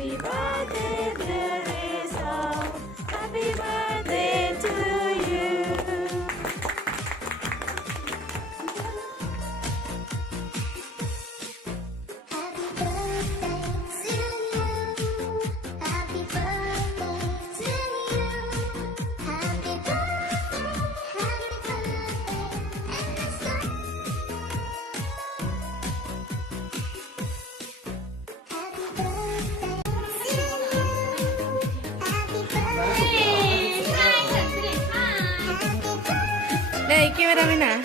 Happy birthday, dear Rizal. Happy birthday to you. Happy birthday to you. Happy birthday to you. Happy birthday, happy birthday, and let's go. Happy birthday to you. Happy birthday. Đây, camera bên nào?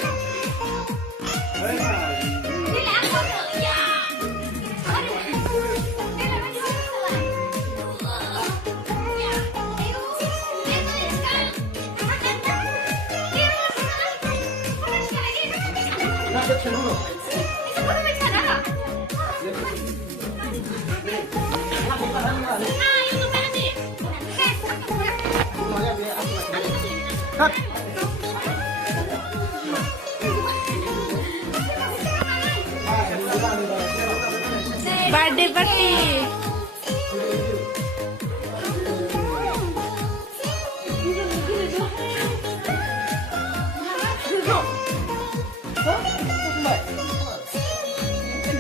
Birthday party.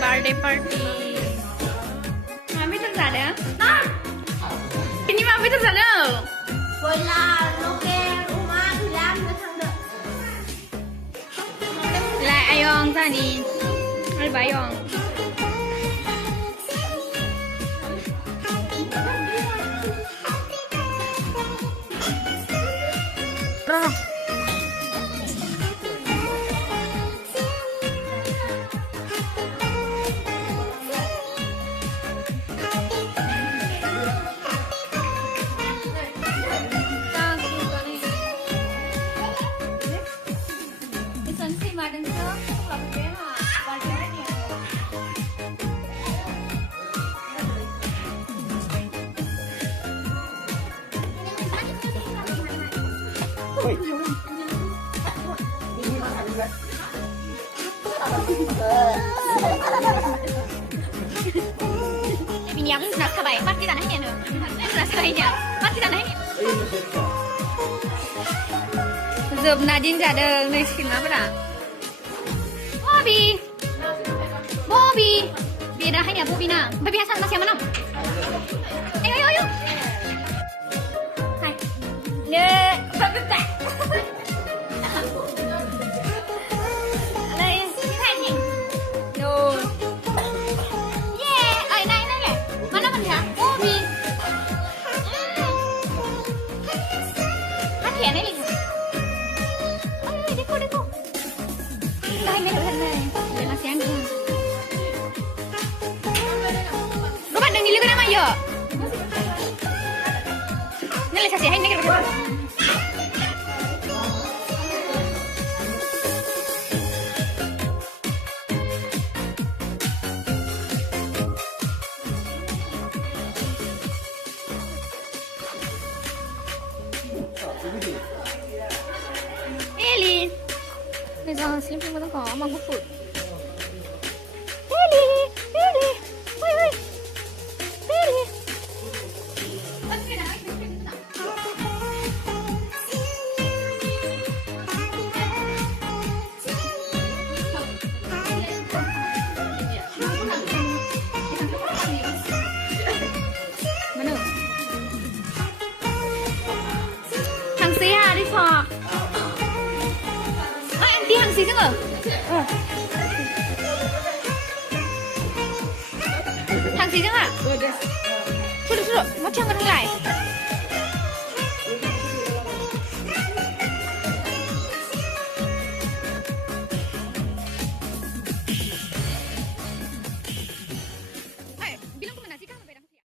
Birthday party. Mami thức dậy đấy á? Ini mami thức dậy đâu? Vậy là nó kêu Uma thì làm nó thằng được. Lại Ayong ra đi. Ai bà Ayong? Rồi. Minyak nak sabay, pasti tanah ini no. Nak sabaynya, pasti tanah ini. Dợp Nadine ra đời người xin lắm đã. Bobby, Bobby, beda hanya Bobby na. Bobby Hasan masih mana? Ayo, ayo, ayo. Hai, ne, berapa? Đây, cái này nhỉ? Rồi. Yeah, ở này này này. Mana mình hả? Bobby. Hát thẻ này đi. Ôi, đi cô. Đây mấy đứa thân này. Để là sáng được. Các bạn đừng nghĩ cái này mà giờ. Nên là sẽ hay này cái. Eli, bây giờ xin phép nó có mong phúc phụt. Eli, ôi ôi, Eli. Mana? Thằng xí à đi phò. Em đi hàng xí chứ ngờ. Hàng xí chứ à? Sudah, macam orang lain.